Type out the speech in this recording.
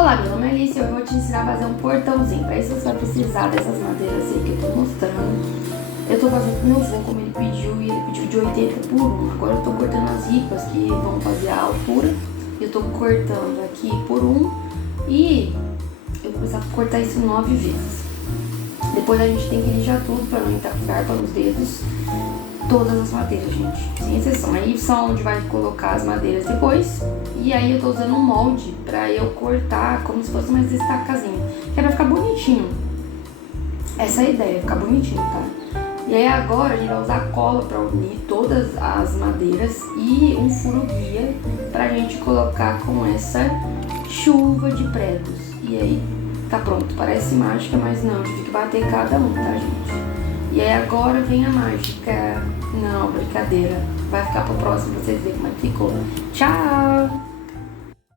Olá, meu nome é Alice e eu vou te ensinar a fazer um portãozinho. Para isso você vai precisar dessas madeiras aí que eu tô mostrando. Eu tô fazendo com meu avô, como ele pediu, e ele pediu de 80 por 1. Agora eu tô cortando as ripas que vão fazer a altura. Eu tô cortando aqui por 1 e eu vou precisar cortar isso 9 vezes. Depois a gente tem que lijar tudo para não entrar farpa nos dedos. Todas as madeiras, gente, sem exceção. Aí só onde vai colocar as madeiras depois. E aí eu tô usando um molde pra eu cortar como se fosse mais estacazinho, que é pra ficar bonitinho. Essa é a ideia, ficar bonitinho, tá? E aí agora a gente vai usar cola pra unir todas as madeiras e um furo guia pra gente colocar com essa chuva de pregos. E aí tá pronto, parece mágica, mas não, a gente tem que bater cada um, tá, gente? E aí agora vem a mágica. Não, brincadeira. Vai ficar pro próximo pra vocês verem como é que ficou. Tchau!